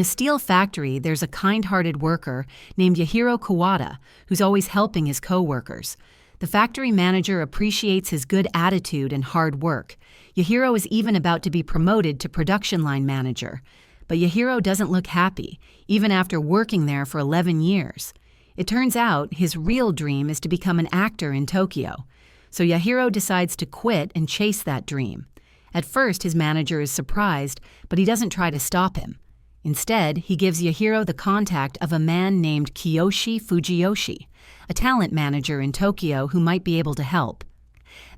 In a steel factory, there's a kind-hearted worker named Yahiro Kawada who's always helping his co-workers. The factory manager appreciates his good attitude and hard work. Yahiro is even about to be promoted to production line manager. But Yahiro doesn't look happy, even after working there for 11 years. It turns out his real dream is to become an actor in Tokyo. So Yahiro decides to quit and chase that dream. At first, his manager is surprised, but he doesn't try to stop him. Instead, he gives Yahiro the contact of a man named Kiyoshi Fujiyoshi, a talent manager in Tokyo who might be able to help.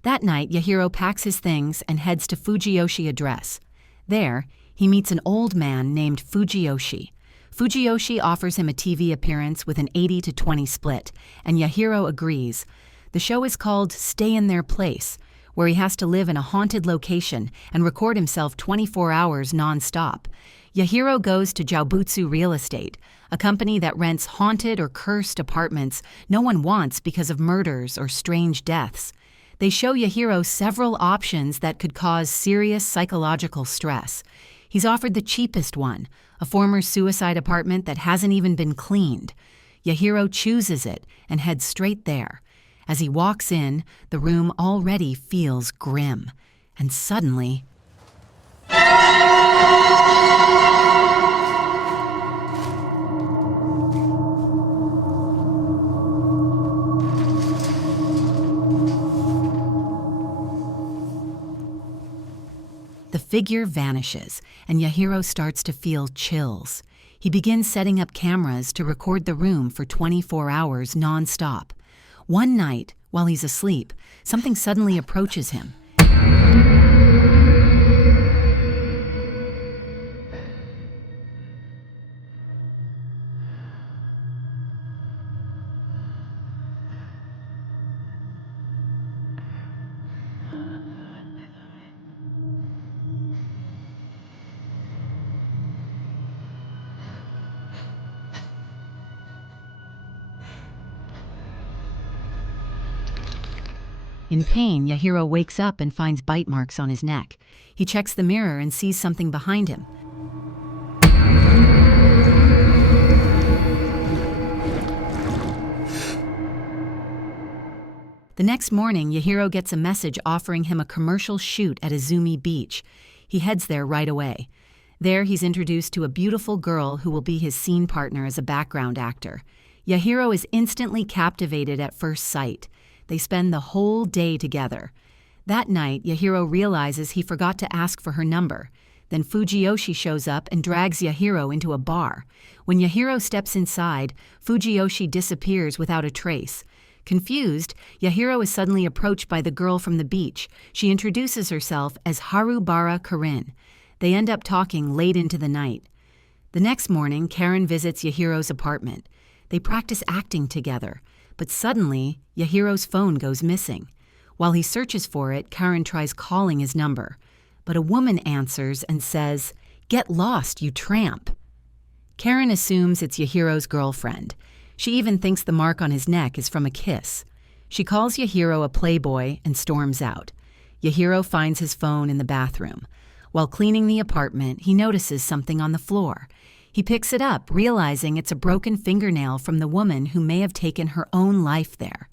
That night, Yahiro packs his things and heads to Fujiyoshi address. There, he meets an old man named Fujiyoshi. Fujiyoshi offers him a TV appearance with an 80-20 split, and Yahiro agrees. The show is called Stay in Their Place, where he has to live in a haunted location and record himself 24 hours non-stop. Yahiro goes to Jaobutsu Real Estate, a company that rents haunted or cursed apartments no one wants because of murders or strange deaths. They show Yahiro several options that could cause serious psychological stress. He's offered the cheapest one, a former suicide apartment that hasn't even been cleaned. Yahiro chooses it and heads straight there. As he walks in, the room already feels grim. And suddenly, the figure vanishes, and Yahiro starts to feel chills. He begins setting up cameras to record the room for 24 hours non-stop. One night, while he's asleep, something suddenly approaches him. In pain, Yahiro wakes up and finds bite marks on his neck. He checks the mirror and sees something behind him. The next morning, Yahiro gets a message offering him a commercial shoot at Izumi Beach. He heads there right away. There, he's introduced to a beautiful girl who will be his scene partner as a background actor. Yahiro is instantly captivated at first sight. They spend the whole day together. That night, Yahiro realizes he forgot to ask for her number. Then Fujiyoshi shows up and drags Yahiro into a bar. When Yahiro steps inside, Fujiyoshi disappears without a trace. Confused, Yahiro is suddenly approached by the girl from the beach. She introduces herself as Harubara Karin. They end up talking late into the night. The next morning, Karen visits Yahiro's apartment. They practice acting together. But suddenly, Yahiro's phone goes missing. While he searches for it, Karen tries calling his number. But a woman answers and says, "Get lost, you tramp." Karen assumes it's Yahiro's girlfriend. She even thinks the mark on his neck is from a kiss. She calls Yahiro a playboy and storms out. Yahiro finds his phone in the bathroom. While cleaning the apartment, he notices something on the floor. He picks it up, realizing it's a broken fingernail from the woman who may have taken her own life there.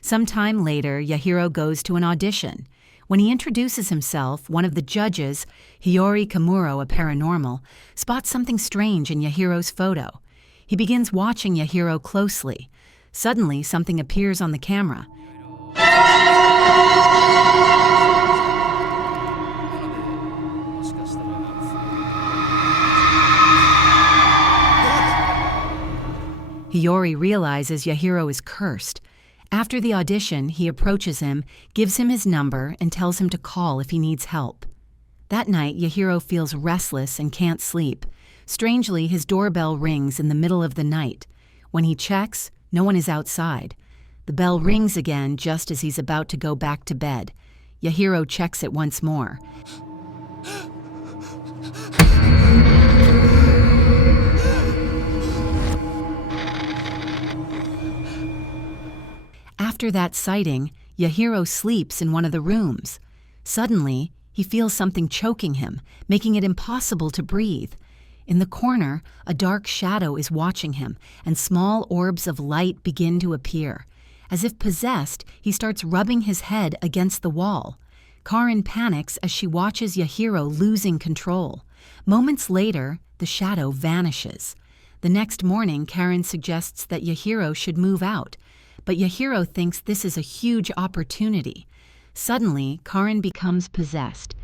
Sometime later, Yahiro goes to an audition. When he introduces himself, one of the judges, Hiyori Kamuro, a paranormal, spots something strange in Yahiro's photo. He begins watching Yahiro closely. Suddenly, something appears on the camera. Hiyori realizes Yahiro is cursed. After the audition, he approaches him, gives him his number, and tells him to call if he needs help. That night, Yahiro feels restless and can't sleep. Strangely, his doorbell rings in the middle of the night. When he checks, no one is outside. The bell rings again just as he's about to go back to bed. Yahiro checks it once more. After that sighting, Yahiro sleeps in one of the rooms. Suddenly, he feels something choking him, making it impossible to breathe. In the corner, a dark shadow is watching him, and small orbs of light begin to appear. As if possessed, he starts rubbing his head against the wall. Karin panics as she watches Yahiro losing control. Moments later, the shadow vanishes. The next morning, Karin suggests that Yahiro should move out, but Yahiro thinks this is a huge opportunity. Suddenly, Karin becomes possessed.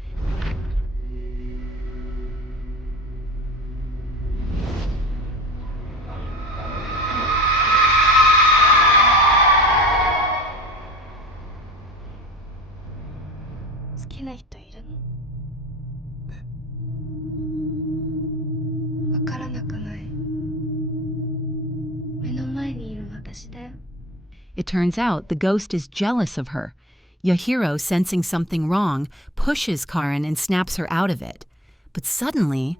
It turns out the ghost is jealous of her. Yahiro, sensing something wrong, pushes Karin and snaps her out of it. But suddenly,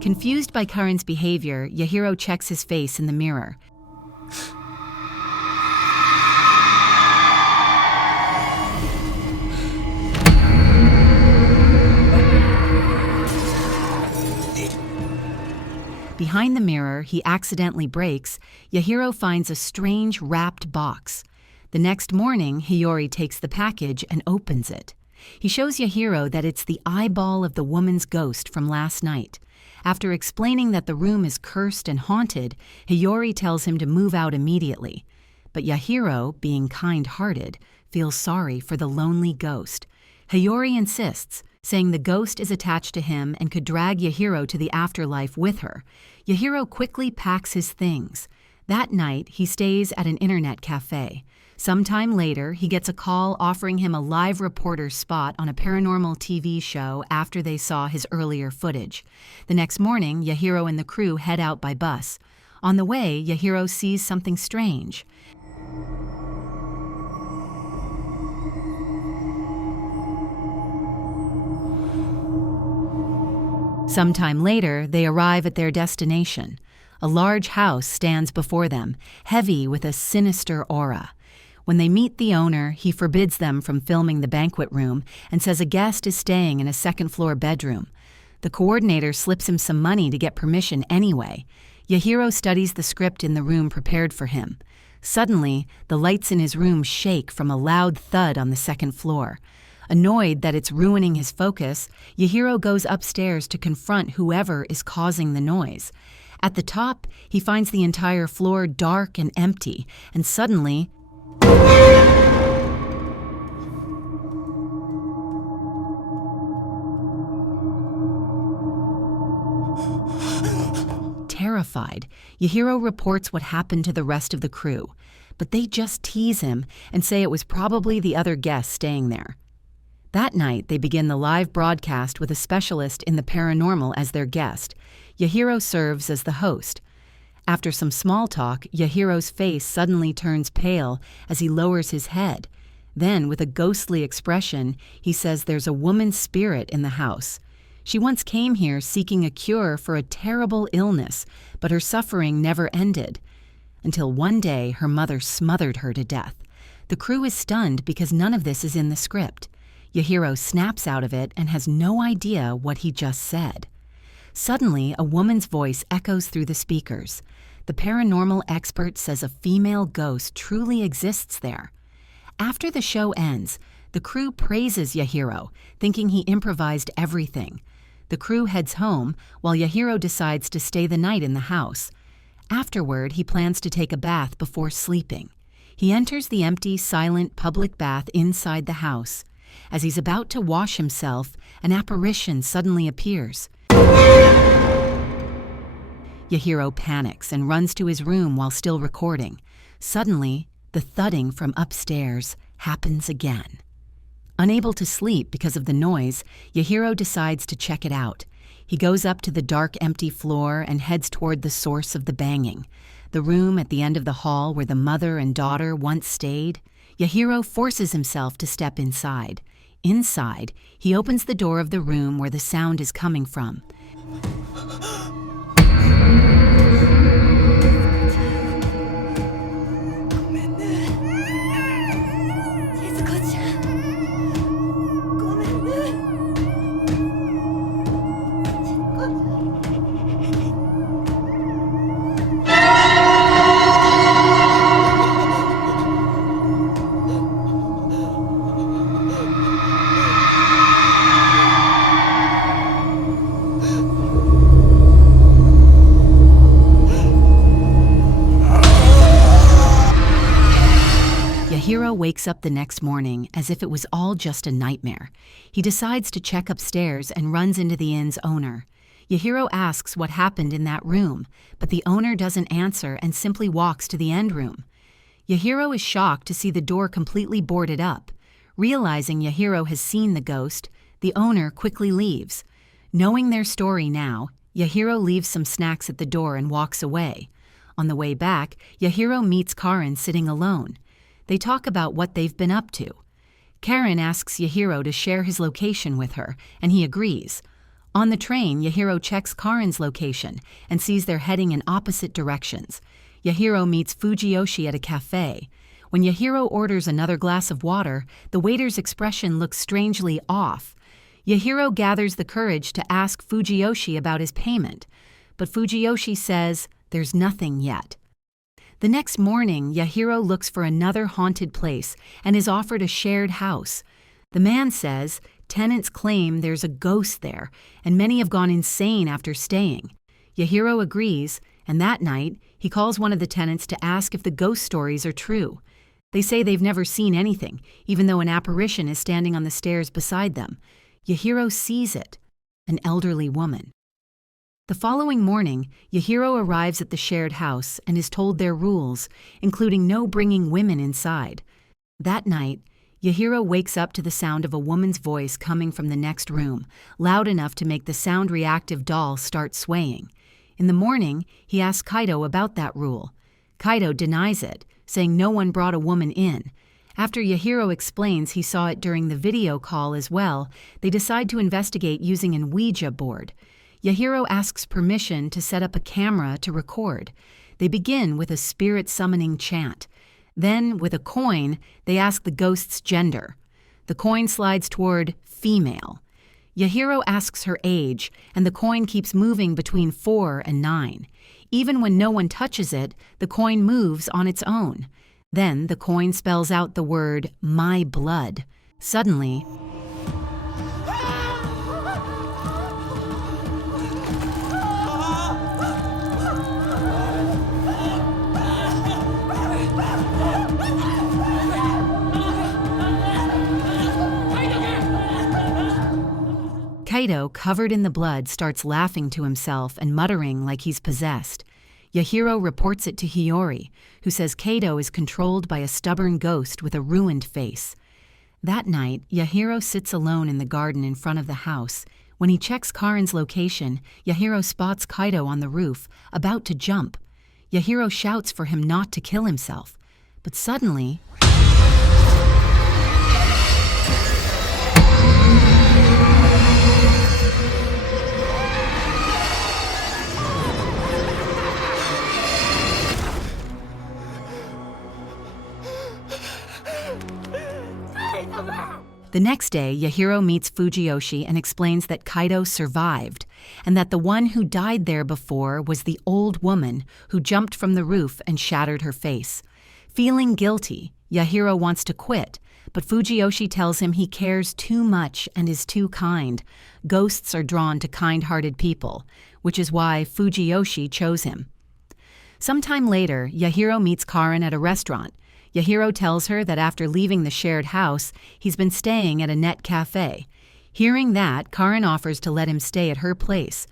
confused by Karin's behavior, Yahiro checks his face in the mirror. Behind the mirror he accidentally breaks, Yahiro finds a strange wrapped box. The next morning, Hiyori takes the package and opens it. He shows Yahiro that it's the eyeball of the woman's ghost from last night. After explaining that the room is cursed and haunted, Hiyori tells him to move out immediately. But Yahiro, being kind-hearted, feels sorry for the lonely ghost. Hiyori insists, saying the ghost is attached to him and could drag Yahiro to the afterlife with her. Yahiro quickly packs his things. That night, he stays at an internet cafe. Sometime later, he gets a call offering him a live reporter spot on a paranormal TV show after they saw his earlier footage. The next morning, Yahiro and the crew head out by bus. On the way, Yahiro sees something strange. Sometime later, they arrive at their destination. A large house stands before them, heavy with a sinister aura. When they meet the owner, he forbids them from filming the banquet room and says a guest is staying in a second-floor bedroom. The coordinator slips him some money to get permission anyway. Yahiro studies the script in the room prepared for him. Suddenly, the lights in his room shake from a loud thud on the second floor. Annoyed that it's ruining his focus, Yahiro goes upstairs to confront whoever is causing the noise. At the top, he finds the entire floor dark and empty, and suddenly, terrified, Yahiro reports what happened to the rest of the crew, but they just tease him and say it was probably the other guests staying there. That night, they begin the live broadcast with a specialist in the paranormal as their guest. Yahiro serves as the host. After some small talk, Yahiro's face suddenly turns pale as he lowers his head. Then, with a ghostly expression, he says there's a woman's spirit in the house. She once came here seeking a cure for a terrible illness, but her suffering never ended. Until one day, her mother smothered her to death. The crew is stunned because none of this is in the script. Yahiro snaps out of it and has no idea what he just said. Suddenly, a woman's voice echoes through the speakers. The paranormal expert says a female ghost truly exists there. After the show ends, the crew praises Yahiro, thinking he improvised everything. The crew heads home, while Yahiro decides to stay the night in the house. Afterward, he plans to take a bath before sleeping. He enters the empty, silent public bath inside the house. As he's about to wash himself, an apparition suddenly appears. Yahiro panics and runs to his room while still recording. Suddenly, the thudding from upstairs happens again. Unable to sleep because of the noise, Yahiro decides to check it out. He goes up to the dark, empty floor and heads toward the source of the banging, the room at the end of the hall where the mother and daughter once stayed. Yahiro forces himself to step inside. Inside, he opens the door of the room where the sound is coming from. Yahiro wakes up the next morning as if it was all just a nightmare. He decides to check upstairs and runs into the inn's owner. Yahiro asks what happened in that room, but the owner doesn't answer and simply walks to the end room. Yahiro is shocked to see the door completely boarded up. Realizing Yahiro has seen the ghost, the owner quickly leaves. Knowing their story now, Yahiro leaves some snacks at the door and walks away. On the way back, Yahiro meets Karen sitting alone. They talk about what they've been up to. Karen asks Yahiro to share his location with her, and he agrees. On the train, Yahiro checks Karen's location and sees they're heading in opposite directions. Yahiro meets Fujiyoshi at a cafe. When Yahiro orders another glass of water, the waiter's expression looks strangely off. Yahiro gathers the courage to ask Fujiyoshi about his payment, but Fujiyoshi says there's nothing yet. The next morning, Yahiro looks for another haunted place and is offered a shared house. The man says tenants claim there's a ghost there, and many have gone insane after staying. Yahiro agrees, and that night, he calls one of the tenants to ask if the ghost stories are true. They say they've never seen anything, even though an apparition is standing on the stairs beside them. Yahiro sees it, an elderly woman. The following morning, Yahiro arrives at the shared house and is told their rules, including no bringing women inside. That night, Yahiro wakes up to the sound of a woman's voice coming from the next room, loud enough to make the sound-reactive doll start swaying. In the morning, he asks Kaido about that rule. Kaido denies it, saying no one brought a woman in. After Yahiro explains he saw it during the video call as well, they decide to investigate using an Ouija board. Yahiro asks permission to set up a camera to record. They begin with a spirit-summoning chant. Then, with a coin, they ask the ghost's gender. The coin slides toward female. Yahiro asks her age, and the coin keeps moving between 4 and 9. Even when no one touches it, the coin moves on its own. Then the coin spells out the word, "my blood." Suddenly, Kaido, covered in the blood, starts laughing to himself and muttering like he's possessed. Yahiro reports it to Hiyori, who says Kaido is controlled by a stubborn ghost with a ruined face. That night, Yahiro sits alone in the garden in front of the house. When he checks Karen's location, Yahiro spots Kaido on the roof, about to jump. Yahiro shouts for him not to kill himself. But suddenly, the next day, Yahiro meets Fujiyoshi and explains that Kaido survived, and that the one who died there before was the old woman who jumped from the roof and shattered her face. Feeling guilty, Yahiro wants to quit, but Fujiyoshi tells him he cares too much and is too kind. Ghosts are drawn to kind-hearted people, which is why Fujiyoshi chose him. Sometime later, Yahiro meets Karen at a restaurant. Yahiro tells her that after leaving the shared house, he's been staying at a net cafe. Hearing that, Karen offers to let him stay at her place.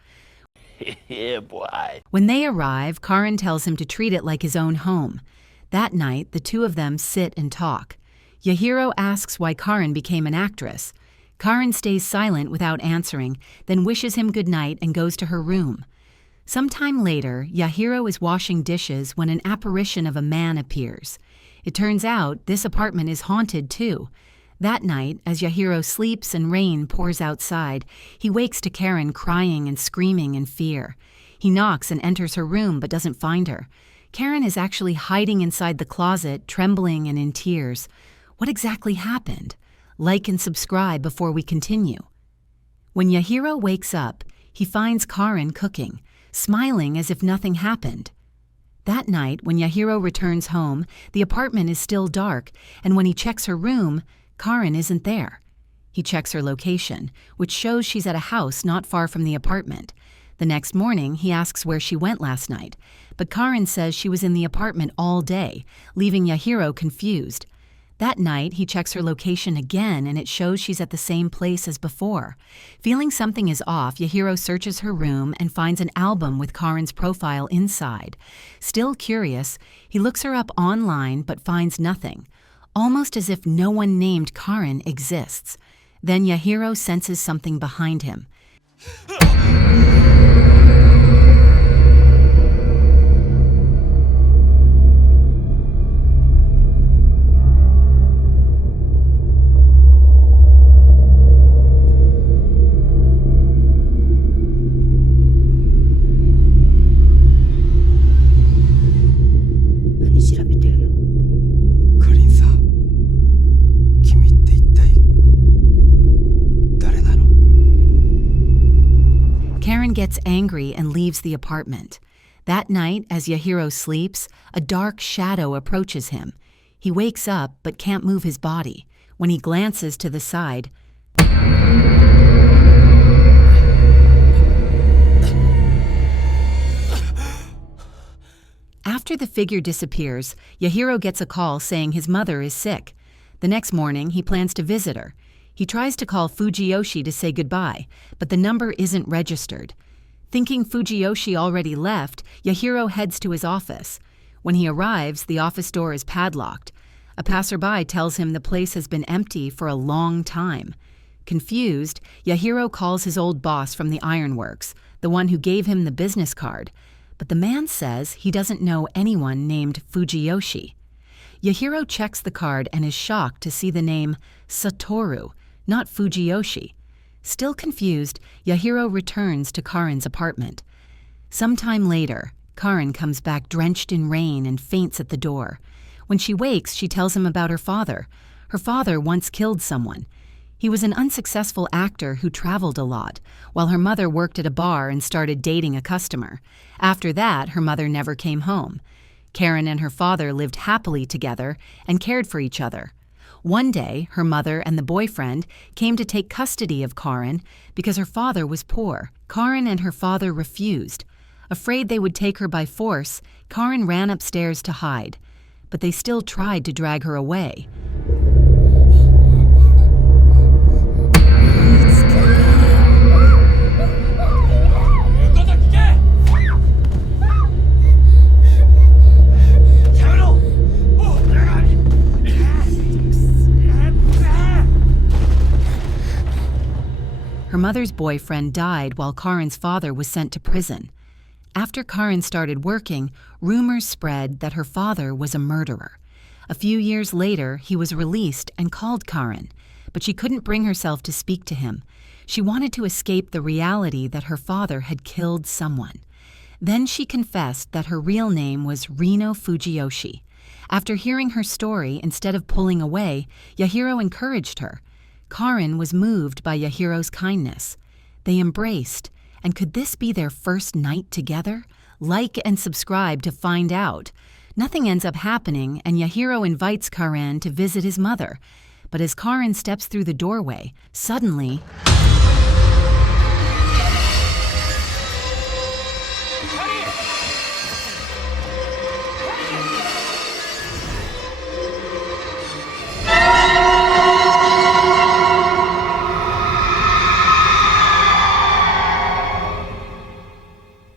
Yeah, boy. When they arrive, Karen tells him to treat it like his own home. That night, the two of them sit and talk. Yahiro asks why Karen became an actress. Karen stays silent without answering, then wishes him good night and goes to her room. Sometime later, Yahiro is washing dishes when an apparition of a man appears. It turns out this apartment is haunted too. That night, as Yahiro sleeps and rain pours outside, he wakes to Karen crying and screaming in fear. He knocks and enters her room but doesn't find her. Karen is actually hiding inside the closet, trembling and in tears. What exactly happened? Like and subscribe before we continue. When Yahiro wakes up, he finds Karen cooking, smiling as if nothing happened. That night, when Yahiro returns home, the apartment is still dark, and when he checks her room, Karen isn't there. He checks her location, which shows she's at a house not far from the apartment. The next morning, he asks where she went last night, but Karen says she was in the apartment all day, leaving Yahiro confused. That night, he checks her location again, and it shows she's at the same place as before. Feeling something is off, Yahiro searches her room and finds an album with Karen's profile inside. Still curious, he looks her up online but finds nothing, almost as if no one named Karen exists. Then Yahiro senses something behind him. Karen gets angry and leaves the apartment. That night, as Yahiro sleeps, a dark shadow approaches him. He wakes up but can't move his body. When he glances to the side, after the figure disappears, Yahiro gets a call saying his mother is sick. The next morning, he plans to visit her. He tries to call Fujiyoshi to say goodbye, but the number isn't registered. Thinking Fujiyoshi already left, Yahiro heads to his office. When he arrives, the office door is padlocked. A passerby tells him the place has been empty for a long time. Confused, Yahiro calls his old boss from the ironworks, the one who gave him the business card. But the man says he doesn't know anyone named Fujiyoshi. Yahiro checks the card and is shocked to see the name Satoru, not Fujiyoshi. Still confused, Yahiro returns to Karen's apartment. Sometime later, Karen comes back drenched in rain and faints at the door. When she wakes, she tells him about her father. Her father once killed someone. He was an unsuccessful actor who traveled a lot, while her mother worked at a bar and started dating a customer. After that, her mother never came home. Karen and her father lived happily together and cared for each other. One day, her mother and the boyfriend came to take custody of Karen because her father was poor. Karen and her father refused. Afraid they would take her by force, Karen ran upstairs to hide, but they still tried to drag her away. Her mother's boyfriend died while Karen's father was sent to prison. After Karen started working, rumors spread that her father was a murderer. A few years later, he was released and called Karen, but she couldn't bring herself to speak to him. She wanted to escape the reality that her father had killed someone. Then she confessed that her real name was Rino Fujiyoshi. After hearing her story, instead of pulling away, Yahiro encouraged her. Karen was moved by Yahiro's kindness. They embraced, and could this be their first night together? Like and subscribe to find out. Nothing ends up happening, and Yahiro invites Karen to visit his mother. But as Karen steps through the doorway, suddenly...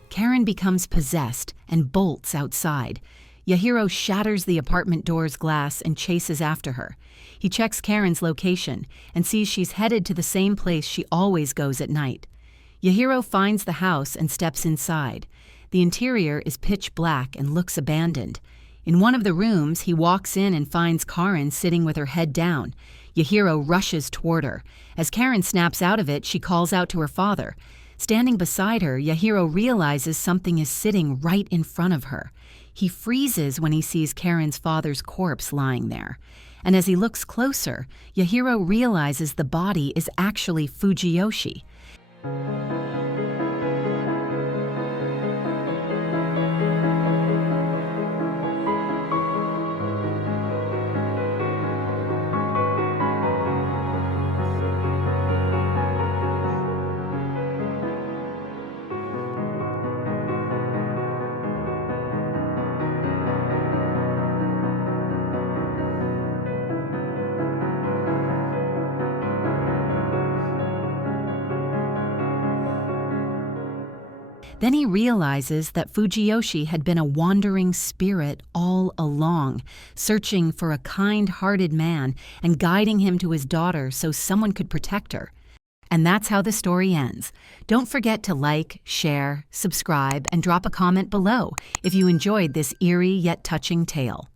Karen becomes possessed and bolts outside. Yahiro shatters the apartment door's glass and chases after her. He checks Karen's location and sees she's headed to the same place she always goes at night. Yahiro finds the house and steps inside. The interior is pitch black and looks abandoned. In one of the rooms, he walks in and finds Karen sitting with her head down. Yahiro rushes toward her. As Karen snaps out of it, she calls out to her father. Standing beside her, Yahiro realizes something is sitting right in front of her. He freezes when he sees Karen's father's corpse lying there. And as he looks closer, Yahiro realizes the body is actually Fujiyoshi. Then he realizes that Fujiyoshi had been a wandering spirit all along, searching for a kind-hearted man and guiding him to his daughter so someone could protect her. And that's how the story ends. Don't forget to like, share, subscribe, and drop a comment below if you enjoyed this eerie yet touching tale.